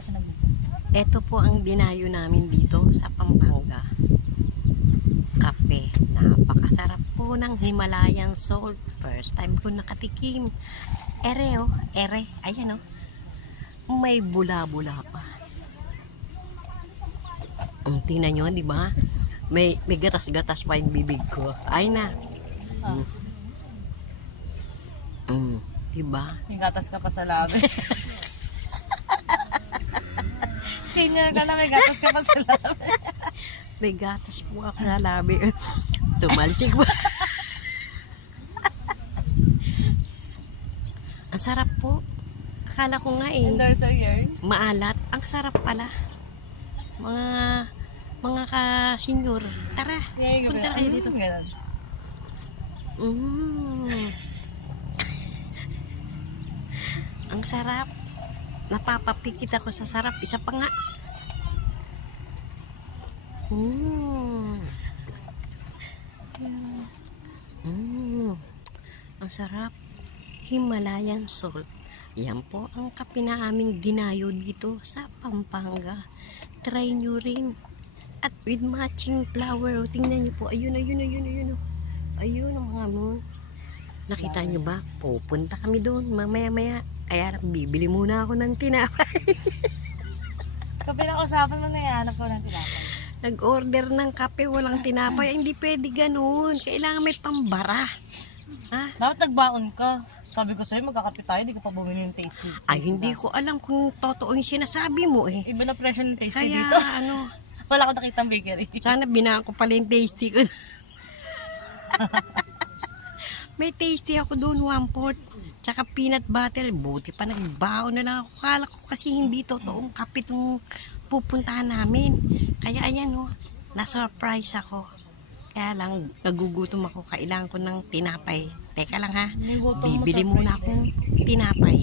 pa siya nag-book. Ito po ang dinayo namin dito sa Pampanga. Kape. Napakasarap po ng Himalayan salt. First time ko nakatikim. Ere oh, ere. Ayan oh. May bula-bula pa. Tingnan nyo, di ba? May gatas-gatas pa yung bibig ko. Ay na. Di ba? May gatas ka pa sa labi. Tingnan ka na, may gatas ka pa sa labi. May gatas po ako na labi. Tumalsik ba? Ang sarap po. Akala ko nga Endorser yarn. maalat. Ang sarap pala. Mga ka-senior. Tara, punta kayo dito. Ganun. Ang sarap. Napapapikit ako sa sarap. Isa pa nga. Ang sarap. Himalayan salt. Yan po ang kape na aming dinayo dito sa Pampanga. Try nyo rin. At with matching flower. O, tingnan nyo po. Ayun. Ayun ang mga moon. Nakita nyo ba? Pupunta kami doon. Mamaya-maya. Kaya bibili muna ako ng tinapay. Kapag usapan mo na yan, po ng tinapay. Nag-order ng kape, walang tinapay. Ay, hindi pwede ganun. Kailangan may pambara. Ha? Dapat nagbaon ka. Sabi ko sa'yo, magkakape tayo, di ko pa bumili yung tasty. Ay, hindi ko alam kung totoo yung sinasabi mo eh. Iba na presyo ng tasty Kaya, dito. Wala ko nakitang bakery. Sana binaka ko pala yung tasty ko. May tasty ako doon, 1/4. Tsaka peanut butter. Buti pa nagbaon na lang ako. Kala ko kasi hindi totoong kape itong pupuntahan namin. Kaya ayan oh, na-surprise ako. Kaya lang, nagugutom ako. Kailangan ko ng tinapay. Teka lang ha, May gutom mo bibili sa muna Friday. akong tinapay.